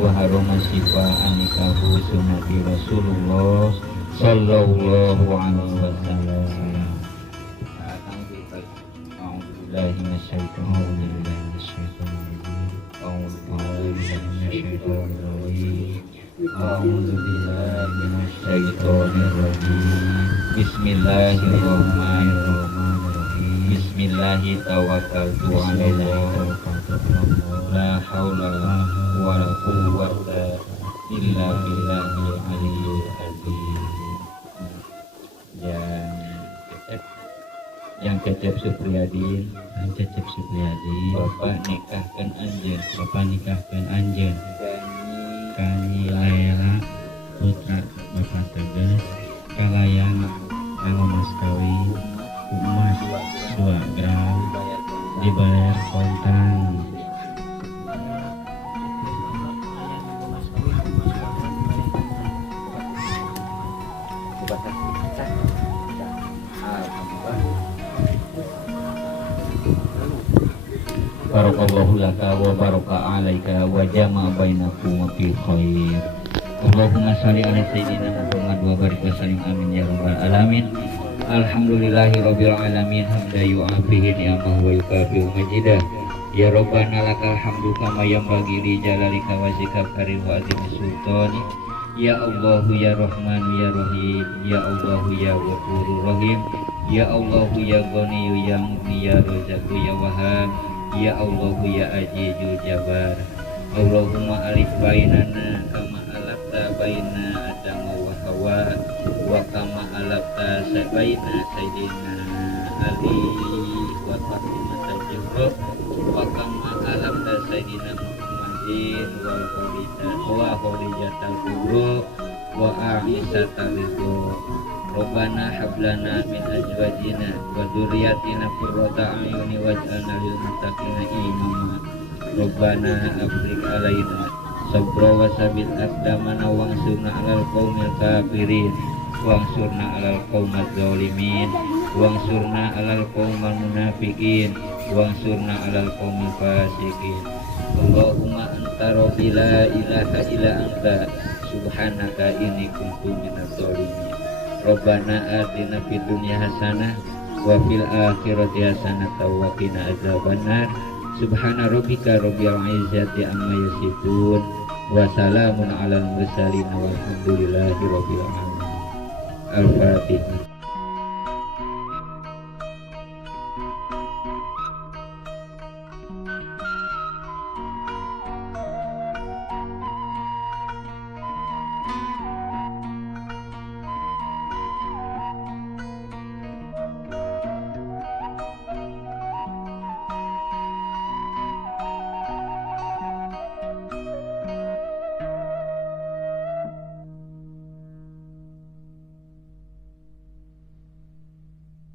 wa haruma sifaan nikahu sunnati Rasulullah sallallahu alaihi wasallam. A'udzubillahi minasyaitonir rajim. Bismillahirrahmanirrahim. Bismillahi tawakkaltu 'alallah. La haula wa la quwwata illa billahil aliyyil azim. Yang Cecep Supriyadi, Bapak nikahkan anjeun Kani Laila putra Bapak Tegas kalayan anu mas kawin emas 2 gram dibayar kontan. Barakallahu laka wa baraka alaika wa jama'a bainakum fi khair. Allahumma shalli ala sayyidina Muhammad wa barik wa sallim amin ya rabbal alamin. Alhamdulillahi rabbil alamin hamda yu'afihi ni'amahu wa yukafi'u majidah. Ya Rabbana lakal hamdu kama yanbaghi li jalalika wa zikri wa azimi sultani. Ya Allahu ya Rahman ya Rahim, ya Allahu ya Ghafurur Rahim, ya Allahu ya Ghaniyyu ya Mughni ya Razzaqu ya Wahhab, ya Allahu ya Azizul Jabbar. Allahumma alif bainana kama alafta baina Adam wa Hawa wa kama alafta baina Sayyidina Ali wa Fatimah Zahra wa kama alafta Sayyidina Muhammadin wa Khadijatul Kubra wa Aisyah ridho. Rabbana hablana min azwajina wa dzurriyyatina qurrata a'yuni waj'alna lil muttaqina imama. Rabbana afrigh alaina sabra wa sabil aqdamana wansurna 'alal qaumil kafirin wansurna 'alal qaumaz zalimin wansurna 'alal qaumil munafiqin wansurna 'alal qaumil fasiqin. Allahumma anta rabbi la ilaha illa anta subhanaka inni kuntu minadz zalimin. Rabbana atina fid dunya hasanah wa fil akhirati hasanah wa qina adzabannar. Subhana rabbika rabbil izzati amma yasifun wa salamun alal mursalin walhamdulillahi rabbil alamin. Al-Fatihah.